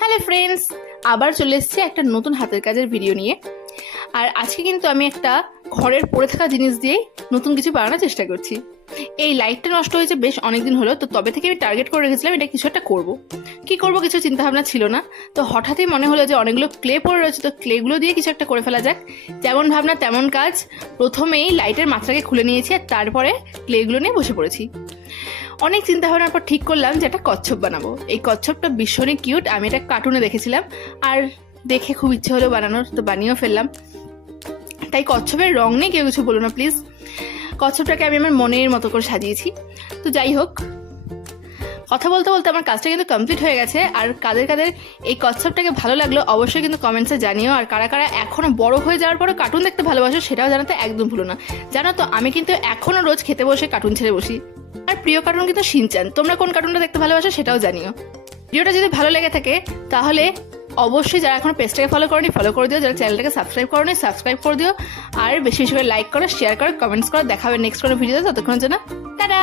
Hello friends, আবার চলে এসেছি একটা নতুন হাতের কাজের ভিডিও নিয়ে। আর আজকে কিন্তু আমি একটা ঘরের পড়ে থাকা জিনিস দিয়ে নতুন কিছু বানানোর চেষ্টা করছি। এই লাইটটা নষ্ট হয়েছে বেশ অনেকদিন হলো, তো তবে থেকে আমি টার্গেট করে রেখেছিলাম এটা কিছু একটা করবো। কি করবো কিছু চিন্তা ভাবনা ছিল না, তো হঠাৎই মনে হলো যে অনেকগুলো ক্লে পড়ে রয়েছে, তো ক্লেগুলো দিয়ে কিছু একটা করে ফেলা যাক। যেমন ভাবনা তেমন কাজ, প্রথমেই লাইটের মাত্রাকে খুলে নিয়েছি আর তারপরে ক্লেগুলো নিয়ে বসে পড়েছি। অনেক চিন্তা ভাবনার পর ঠিক করলাম যে একটা কচ্ছপ বানাবো। এই কচ্ছপটা ভীষণই কিউট, আমি এটা কার্টুনে দেখেছিলাম আর দেখে খুব ইচ্ছে হলো বানানোর, তো বানিয়েও ফেললাম। তাই কচ্ছপের রং নেই, কেউ কিছু বলো না প্লিজ। কচ্ছপটাকে আমি আমার মনের মতো করে সাজিয়েছি। তো যাই হোক, কথা বলতে বলতে আমার কাজটা কিন্তু কমপ্লিট হয়ে গেছে। আর কাদের কাদের এই কচ্ছপটাকে ভালো লাগলো অবশ্যই কিন্তু কমেন্টসে জানিও। আর কারা কারা এখনো বড় হয়ে যাওয়ার পরে কার্টুন দেখতে ভালোবাসো সেটাও জানাতে একদম ভুলো না। জানো তো আমি কিন্তু এখনো রোজ খেতে বসে কার্টুন ছেড়ে বসি। আর প্রিয় কার্টুন কিন্তু শিনচ্যান। তোমরা কোন কার্টুনটা দেখতে ভালোবাসো সেটাও জানিও। ভিডিওটা যদি ভালো লেগে থাকে তাহলে অবশ্যই যারা এখনো পেজটাকে ফলো করনি ফলো করে দিও, যারা চ্যানেলটাকে সাবস্ক্রাইব করনি সাবস্ক্রাইব করে দিও। আর বেশি বেশি করে লাইক করো, শেয়ার করো, কমেন্টস করো। দেখা হবে নেক্সট কোনো ভিডিওতে। ততক্ষণের জন্য টাটা।